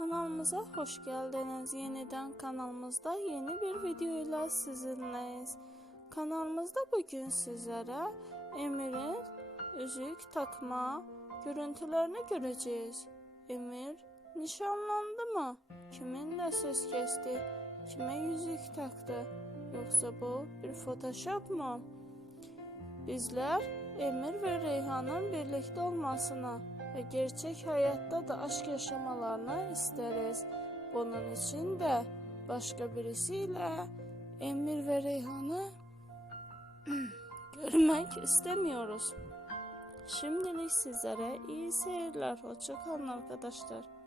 Kanalımıza hoş geldiniz. Yeniden kanalımızda yeni bir video ile sizinleyiz. Kanalımızda bugün sizlere Emir'in yüzük takma görüntülerini göreceğiz. Emir nişanlandı mı? Kiminle söz kesti? Kime yüzük taktı? Yoksa bu bir photoshop mu? Bizler Emir ve Reyhan'ın birlikte olmasını ve gerçek hayatta da aşk yaşamalarını isteriz. Bunun için de başka birisiyle Emir ve Reyhan'ı görmek istemiyoruz. Şimdilik sizlere iyi seyirler. Hoşçakalın arkadaşlar.